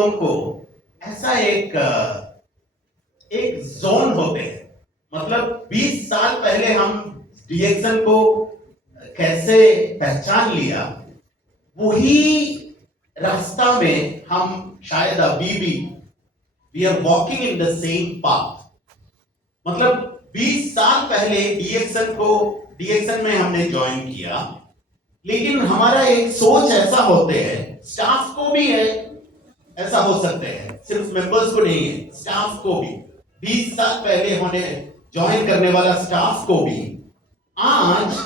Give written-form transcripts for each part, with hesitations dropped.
लोगों को ऐसा एक जोन होते हैं, मतलब 20 साल पहले हम डीएक्सन को कैसे पहचान लिया, वही रास्ता में हम शायद अभी भी we are walking in the same path. मतलब 20 साल पहले डीएक्सन में हमने ज्वाइन किया, लेकिन हमारा एक सोच ऐसा होते है, स्टाफ को भी है, ऐसा हो सकते हैं, सिर्फ मेंबर्स को नहीं है, स्टाफ को भी 20 साल पहले होने ज्वाइन करने वाला स्टाफ को भी आज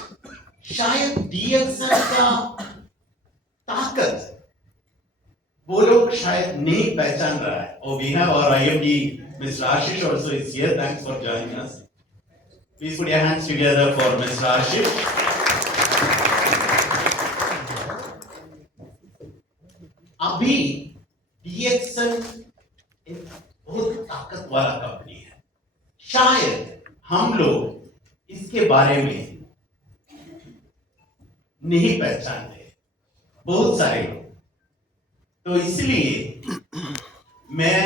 शायद डीएक्सन का ताकत वो लोग शायद नहीं पहचान रहा है। और we have our IMD Mr. Ashish also is here. Thanks for joining us. Please put your hands together for Mr. Ashish. अभी डीएक्सन एक बहुत ताकत वाला कंपनी है, शायद हम लोग इसके बारे में नहीं पहचानते, बहुत सारे लोग। तो इसलिए मैं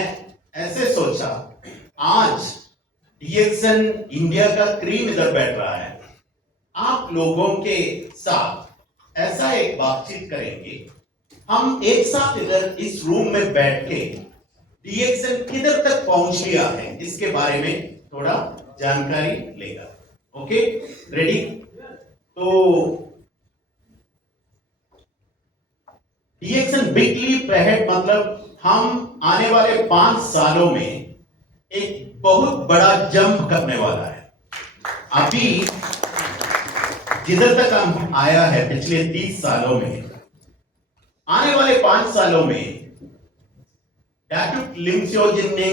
ऐसे सोचा, आज डीएक्सन इंडिया का क्रीम इधर बैठ रहा है, आप लोगों के साथ ऐसा एक बातचीत करेंगे, हम एक साथ इधर इस रूम में बैठ के डीएक्सन किधर तक पहुंच गया है इसके बारे में थोड़ा जानकारी लेगा। Okay, ready? तो डीएक्सन बिग लीप अहेड, मतलब हम आने वाले 5 सालों में एक बहुत बड़ा जंप करने वाला है। अभी जिधर तक हम आया है पिछले 30 सालों में, आने वाले 5 सालों में डैटुक लिमस्योजिन ने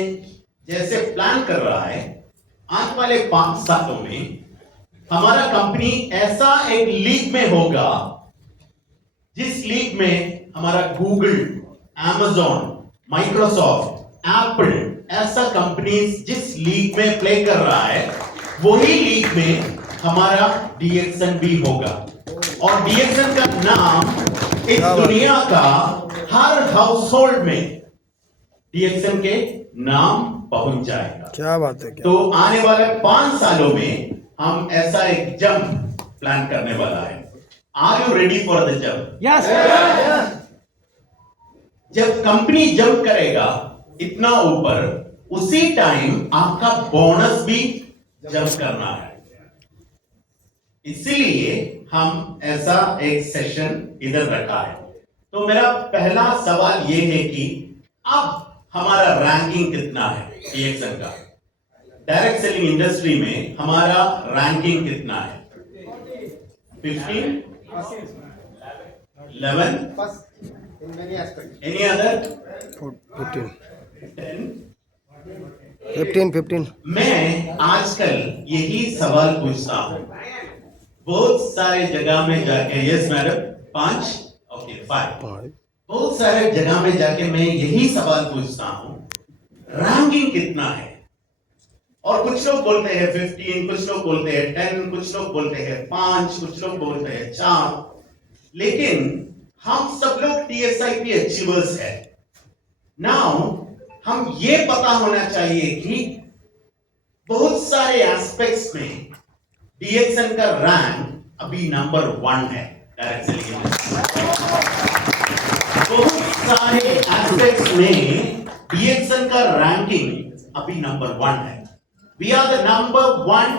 जैसे प्लान कर रहा है, आने वाले 5 सालों में हमारा कंपनी ऐसा एक लीग में होगा जिस लीग में हमारा गूगल, Amazon, माइक्रोसॉफ्ट, एप्पल ऐसा कंपनीज जिस लीग में प्ले कर रहा है, वही लीग में हमारा डीएक्सन भी होगा। और डीएक्सन का नाम इस दुनिया का हर हाउस होल्ड में डीएक्सन के नाम पहुंच जाएगा। क्या बात है, क्या? तो आने वाले 5 सालों में हम ऐसा एक जंप प्लान करने वाला है। Are you ready for the jump? Yes. जब कंपनी जंप करेगा इतना ऊपर, उसी टाइम आपका बोनस भी जंप करना है। इसीलिए हम ऐसा एक सेशन इधर रखा है। तो मेरा पहला सवाल यह है कि अब हमारा रैंकिंग कितना है डीएक्सन का? डायरेक्ट सेलिंग इंडस्ट्री में हमारा रैंकिंग कितना है? 15, 11, in many aspects. any other? 15 10? 15 मैं आजकल यही सवाल पूछता हूँ, बहुत सारे जगह में जाके, यस मैडम, 5, ओके 5, बहुत सारे जगह में जाके मैं यही सवाल पूछता हूँ, रैंकिंग कितना है? और कुछ लोग बोलते हैं 15, कुछ लोग बोलते हैं 10, कुछ लोग बोलते हैं 5, कुछ लोग बोलते हैं 4, लेकिन हम सब लोग TSIP अचीवर्स है। नाउ हम ये पता होना चाहिए कि बहुत सारे एस्पेक्ट्स में डीएक्सन का रैंक अभी नंबर 1 है डायरेक्ट सेलिंग में। बहुत सारे एस्पेक्ट्स में डीएक्सन का रैंकिंग अभी नंबर 1 है। We are the number 1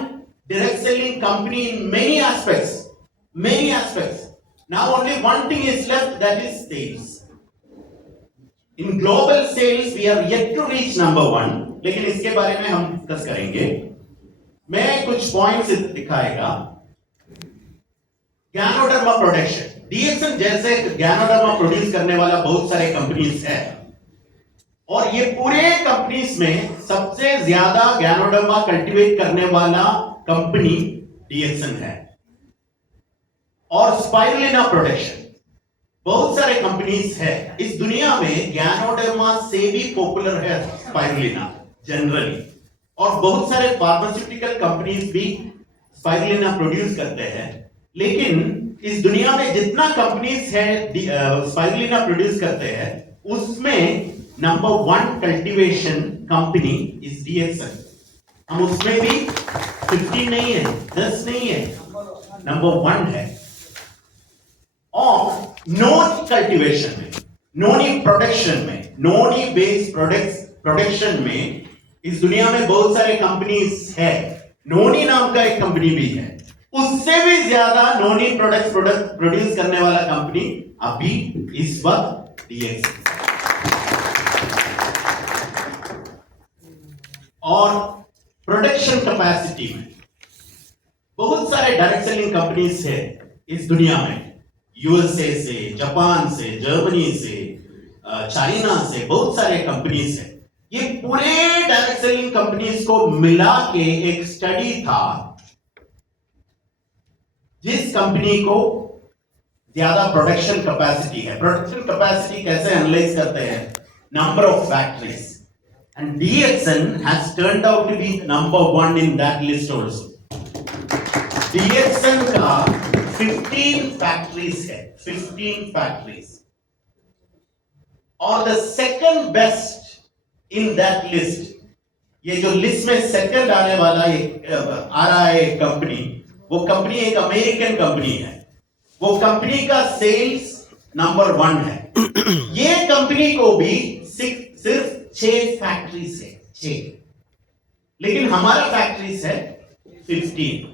direct selling company in many aspects. Now only one thing is left, that is sales. In global sales we are yet to reach number 1, लेकिन इसके बारे में हम discuss करेंगे। मैं कुछ पॉइंट्स दिखाएगा। गैनोडर्मा प्रोडक्शन, डीएक्सन जैसे गैनोडर्मा प्रोड्यूस करने वाला बहुत सारे कंपनीज है, और ये पूरे कंपनीज में सबसे ज्यादा गैनोडर्मा कल्टीवेट करने वाला कंपनी डीएक्सन है। और स्पाइरुलिना प्रोटेक्शन, बहुत सारे कंपनीज है इस दुनिया में, गैनोडर्मा से भी पॉपुलर है स्पाइरुलिना जनरली, और बहुत सारे फार्मास्यूटिकल कंपनीज भी स्पाइरुलिना प्रोड्यूस करते हैं। लेकिन इस दुनिया में जितना कंपनीज है स्पाइरुलिना प्रोड्यूस करते हैं, उसमें नंबर 1 कल्टीवेशन कंपनी इज डीएक्सन। हम उसमें भी 15 नहीं है, 10 नहीं है, नंबर 1 है। और नोनी कल्टीवेशन में, नोनी प्रोडक्शन में, नोनी बेस्ड प्रोडक्शन में इस दुनिया में बहुत सारे कंपनीज है। नोनी नाम का एक कंपनी भी है, उससे भी ज्यादा नोनी प्रोडक्ट प्रोड्यूस करने वाला कंपनी अभी इस वक्त डीएक्सन। और प्रोडक्शन कैपेसिटी में बहुत सारे डायरेक्ट सेलिंग कंपनीज है इस दुनिया में, यूएसए से, जापान से, जर्मनी से, चाइना से, बहुत सारे कंपनीज है। ये पूरे डायरेक्ट सेलिंग कंपनीज को मिला के एक स्टडी था, जिस कंपनी को ज्यादा प्रोडक्शन कैपेसिटी है। प्रोडक्शन कैपेसिटी कैसे एनालाइज करते हैं? Number of factories, and Dixon has turned out to be number 1 in that list also. Dixon का 15 फैक्ट्रीज है, 15 फैक्ट्रीज, और the second best in that list, ये जो लिस्ट में सेकंड आने वाला आ रहा है कंपनी, वो कंपनी एक अमेरिकन कंपनी है। वो कंपनी का सेल्स नंबर 1 है। ये कंपनी को भी सिर्फ 6 फैक्ट्रीज है, 6, लेकिन हमारा फैक्ट्रीज है 15।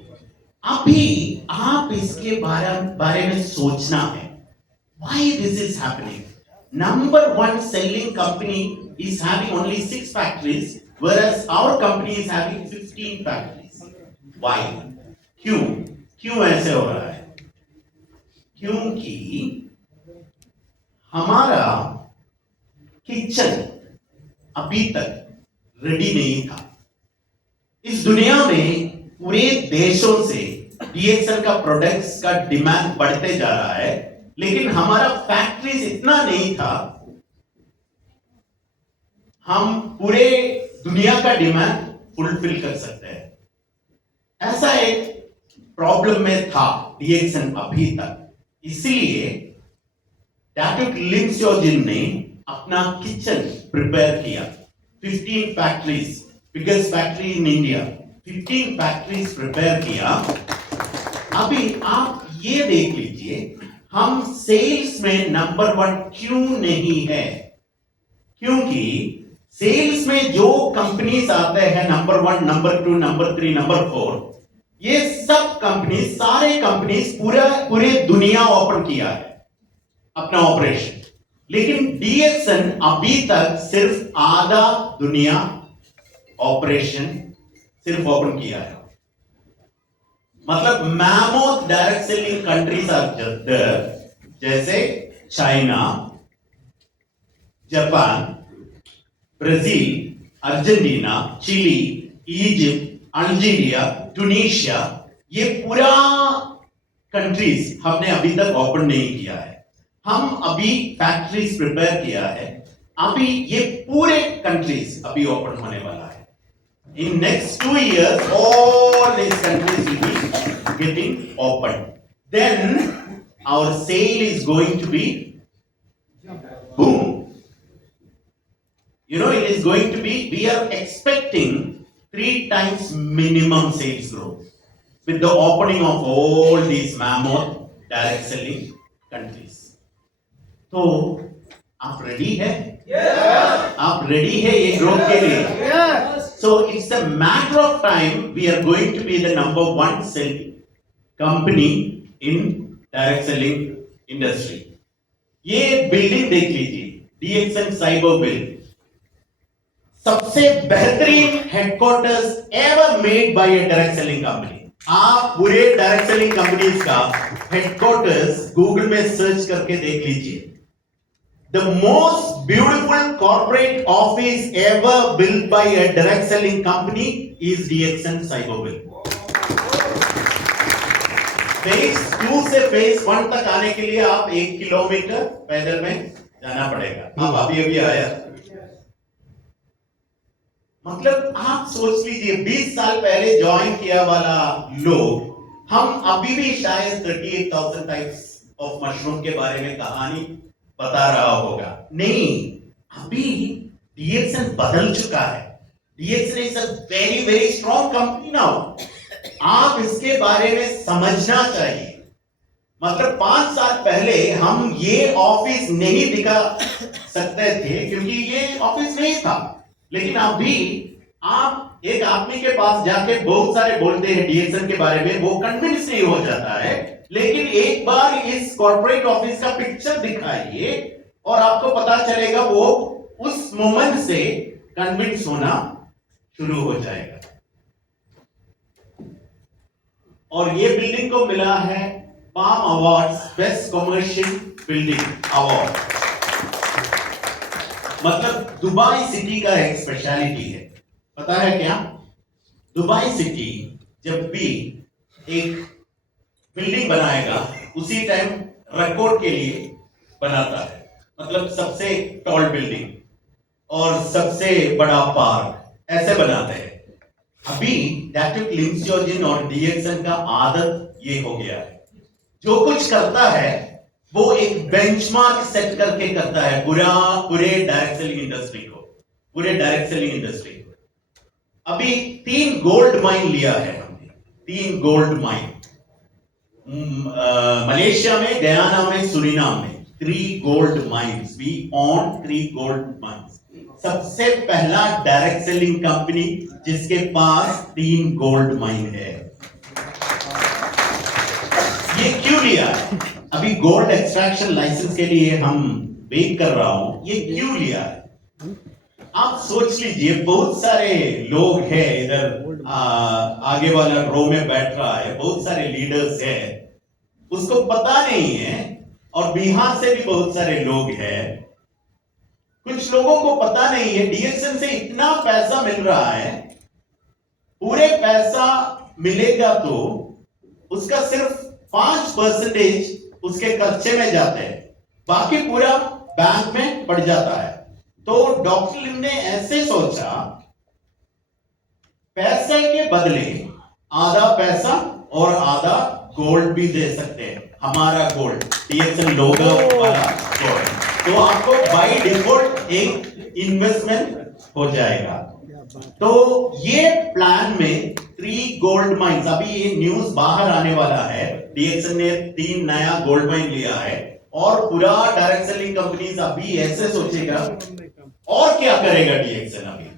अभी आप इसके बारे में सोचना है, why this is happening? Number 1 selling company is having only 6 factories, whereas our company is having 15 factories. Why? क्यों ऐसे हो रहा है? क्योंकि हमारा किचन अभी तक रेडी नहीं था। इस दुनिया में पूरे देशों से डीएक्सन का प्रोडक्ट्स का डिमांड बढ़ते जा रहा है, लेकिन हमारा फैक्ट्रीज इतना नहीं था हम पूरे दुनिया का डिमांड फुलफिल कर सकते हैं। ऐसा एक प्रॉब्लम में था डीएक्सन अभी तक। इसलिए डैटुक लिंगस्योजिन ने अपना किचन प्रिपेयर किया। 15 factories, biggest factory in India, 15 factories prepare किया। अभी आप ये देख लीजिए, हम सेल्स में नंबर 1 क्यों नहीं है? क्योंकि सेल्स में जो कंपनीज आते हैं नंबर 1, नंबर 2, नंबर 3, नंबर 4, ये सब कंपनीज, सारे कंपनीज पूरे दुनिया ओपन किया है अपना ऑपरेशन, लेकिन डीएक्सन अभी तक सिर्फ आधा दुनिया ऑपरेशन सिर्फ ओपन किया है। मतलब mammoth direct selling countries are there, जैसे China, Japan, Brazil, Argentina, Chile, Egypt, Algeria, Tunisia, ये पूरा कंट्रीज हमने अभी तक ओपन नहीं किया है। हम अभी फैक्ट्रीज प्रिपेयर किया है, अभी ये पूरे कंट्रीज अभी ओपन होने वाला है। In next 2 years, all these countries will be getting opened. Then our sale is going to be boom. You know, it is going to be, we are expecting 3 times minimum sales growth with the opening of all these mammoth direct selling countries. तो आप ready है? आप ready है ये growth के लिए? So it's a matter of time we are going to be the number 1 selling company in direct selling industry. ये building देख लीजिए, डीएक्सन साइबर बिल्ड, सबसे बेहतरीन headquarters ever made by A direct selling company. आप पूरे direct selling companies का headquarters Google में search करके देख लीजिए। The most beautiful corporate office ever built by a direct selling company is DXN Cyberbill. Phase 2 से Phase 1 तक आने के लिए आप 1 किलोमीटर पैदल में जाना पड़ेगा। आप अभी आया। मतलब आप सोच लीजिए, 20 साल पहले ज्वाइन किया वाला लोग, हम अभी भी शायद 38,000 टाइप्स ऑफ मशरूम के बारे में कहानी बता रहा होगा। नहीं, अभी डीएक्सएन बदल चुका है। DXN is a very very strong company now. आप इसके बारे में समझना चाहिए। मतलब 5 साल पहले हम ये ऑफिस नहीं दिखा सकते थे क्योंकि ये ऑफिस नहीं था, लेकिन अभी आप एक आदमी के पास जाके बहुत सारे बोलते हैं डीएक्सएन के बारे में, वो कन्विंस नहीं हो जाता है। लेकिन एक बार इस कॉर्पोरेट ऑफिस का पिक्चर दिखाइए और आपको पता चलेगा, वो उस मोमेंट से कन्विंस होना शुरू हो जाएगा। और ये बिल्डिंग को मिला है palm awards best commercial building award. मतलब दुबई सिटी का एक स्पेशलिटी है, पता है क्या? दुबई सिटी जब भी एक बिल्डिंग बनाएगा उसी टाइम रिकॉर्ड के लिए बनाता है। मतलब सबसे टॉल बिल्डिंग और सबसे बड़ा पार्क ऐसे बनाते हैं। अभी डॉक्टर क्लिंसजॉर्जिन और डीएक्सएन का आदत ये हो गया है, जो कुछ करता है वो एक बेंचमार्क सेट करके करता है पूरे डायरेक्ट सेलिंग इंडस्ट्री को। अभी 3 गोल्ड माइन लिया है हमने, 3 गोल्ड माइन मलेशिया में, गयाना में, सुरीनाम में। 3 gold mines, we own 3 gold mines. सबसे पहला डायरेक्ट सेलिंग कंपनी जिसके पास 3 गोल्ड माइन है। ये क्यों लिया? अभी गोल्ड एक्सट्रैक्शन लाइसेंस के लिए हम वेट कर रहा हूं, ये क्यों लिया है? आप सोच लीजिए, बहुत सारे लोग हैं इधर, आगे वाला रो में बैठ रहा है, बहुत सारे लीडर्स हैं, उसको पता नहीं है। और बिहार से भी बहुत सारे लोग हैं, कुछ लोगों को पता नहीं है डीएक्सएन से इतना पैसा मिल रहा है। पूरे पैसा मिलेगा तो उसका सिर्फ 5% उसके खर्चे में जाते हैं, बाकी पूरा बैंक में पड़ जाता है। तो डॉक्टर लिम ने ऐसे सोचा, पैसे के बदले आधा पैसा और आधा गोल्ड भी दे सकते हैं। हमारा गोल्ड, डीएक्सएन लोगो वाला गोल्ड, तो आपको बाय डिफॉल्ट एक इन्वेस्टमेंट हो जाएगा। तो ये प्लान में 3 गोल्ड माइंस, अभी ये न्यूज बाहर आने वाला है, डीएक्सएन ने 3 नया गोल्ड माइन लिया है। और पूरा डायरेक्ट सेलिंग कंपनीज अभी ऐसे सोचेगा, और क्या करेगा डीएक्सएन अभी?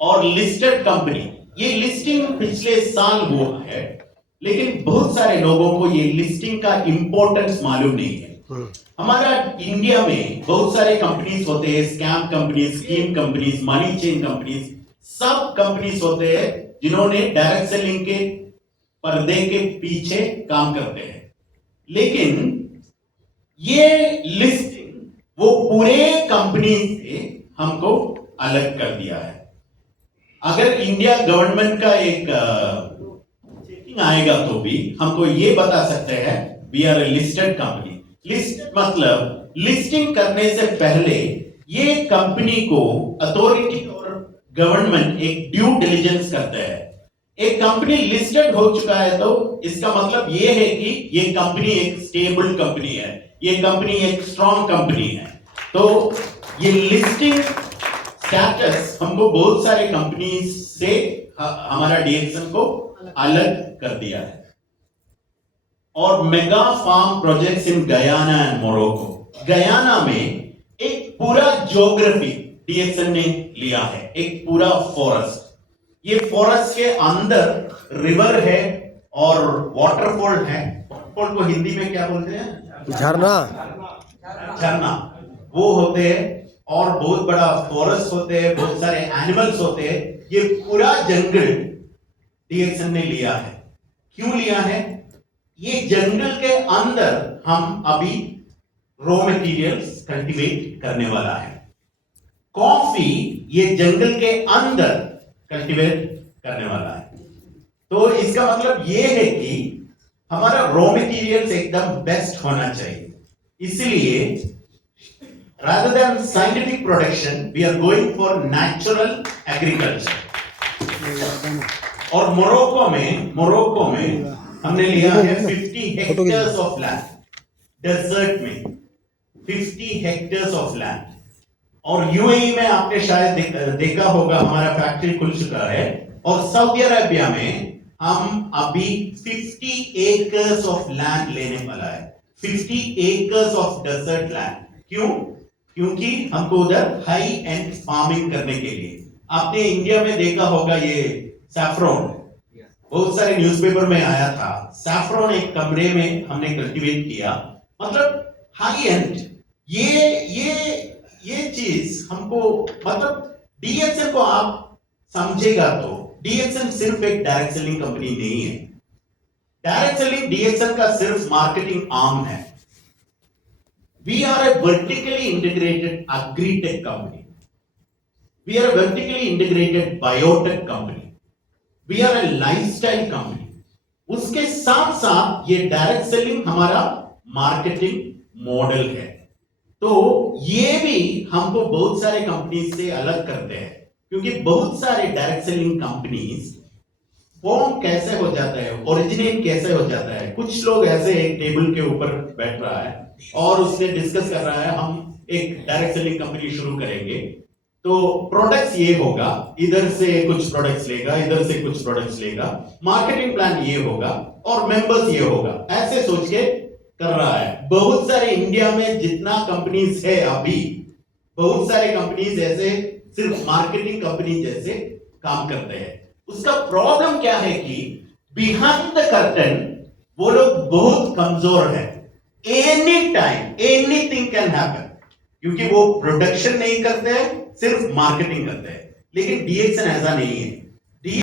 और लिस्टेड कंपनी, ये लिस्टिंग पिछले साल हुआ है, लेकिन बहुत सारे लोगों को ये लिस्टिंग का इंपॉर्टेंस मालूम नहीं है। हमारा इंडिया में बहुत सारे कंपनीज होते हैं, scam companies, scheme companies, money chain companies, सब कंपनीज होते हैं जिन्होंने डायरेक्ट सेलिंग के पर्दे के पीछे काम करते हैं। लेकिन ये लिस्टिंग वो पूरे कंपनी से हमको अलग कर दिया है। अगर इंडिया गवर्नमेंट का एक चेकिंग आएगा तो भी हमको ये बता सकते हैं we are a listed company. Listed मतलब लिस्टिंग करने से पहले ये कंपनी को अथॉरिटी और गवर्नमेंट एक ड्यू डिलिजेंस करते हैं। एक कंपनी लिस्टेड हो चुका है तो इसका मतलब ये है कि ये कंपनी एक स्टेबल कंपनी है, ये कंपनी एक स्ट्रॉन्ग कंपनी है। तो ये लिस्टिंग स्टेटस हमको बहुत सारे कंपनी से हमारा डीएक्सएन को अलग कर दिया है। और mega farm projects in Guyana and Morocco, Guyana में एक पूरा ज्योग्राफी डीएक्सएन ने लिया है, एक पूरा फॉरेस्ट। ये फॉरेस्ट के अंदर रिवर है और वाटरफॉल है। वाटरफॉल को हिंदी में क्या बोलते हैं? झरना। झरना वो होते हैं, और बहुत बड़ा फॉरेस्ट होते हैं, बहुत सारे एनिमल्स होते हैं। ये पूरा जंगल डीएक्सएन ने लिया है। क्यों लिया है? ये जंगल के अंदर हम अभी रॉ मटेरियल्स कल्टीवेट करने वाला है। कॉफी ये जंगल के अंदर कल्टीवेट करने वाला है। तो इसका मतलब ये है कि हमारा रॉ मटेरियल्स एकदम बेस्ट होना चाहिए। इसलिए rather than scientific production we are going for natural agriculture। और मोरक्को में हमने लिया है 50 हेक्टेयर्स ऑफ लैंड डेजर्ट में। 50 हेक्टेयर्स ऑफ लैंड। और यूएई में आपने शायद देखा होगा हमारा फैक्ट्री खुल चुका है, और सऊदी अरेबिया में हम अभी 50 एकर्स ऑफ लैंड लेने वाला है, 50 एकर्स ऑफ डेजर्ट लैंड। क्यों? क्योंकि हमको उधर हाई एंड फार्मिंग करने के लिए। आपने इंडिया में देखा होगा ये सैफ्रॉन, बहुत सारे न्यूज़पेपर में आया था, सैफ्रॉन एक कमरे में हमने कल्टीवेट किया, मतलब हाई एंड। ये चीज हमको, मतलब डीएक्सएल को आप समझेगा तो डीएक्सएल सिर्फ एक डायरेक्ट सेलिंग कंपनी नहीं है। डायरेक्ट सेलिंग डीएक्सएल का सिर्फ मार्केटिंग आर्म है। We are a vertically integrated agritech company, we are a vertically integrated biotech company, we are a lifestyle company. उसके साथ साथ ये डायरेक्ट सेलिंग हमारा मार्केटिंग मॉडल है। तो ये भी हमको बहुत सारे कंपनी से अलग करते हैं, क्योंकि बहुत सारे डायरेक्ट सेलिंग कंपनीज फॉर्म कैसे हो जाता है, ओरिजिनेट कैसे हो जाता है। कुछ लोग ऐसे एक टेबल के ऊपर बैठ रहा है और उसने डिस्कस कर रहा है हम एक डायरेक्ट सेलिंग कंपनी शुरू करेंगे, तो प्रोडक्ट्स ये होगा, इधर से कुछ प्रोडक्ट्स लेगा, इधर से कुछ प्रोडक्ट्स लेगा, मार्केटिंग प्लान ये होगा और मेंबर्स ये होगा, ऐसे सोच के कर रहा है। बहुत सारे इंडिया में जितना कंपनीज है अभी, बहुत सारे कंपनीज ऐसे सिर्फ मार्केटिंग कंपनी जैसे काम करते हैं। उसका प्रॉब्लम क्या है कि बिहाइंड द कर्टन वो लोग बहुत कमजोर है। Any time anything can happen, क्योंकि वो प्रोडक्शन नहीं करते हैं, सिर्फ मार्केटिंग करते हैं। लेकिन डीएक्सएल ऐसा नहीं है।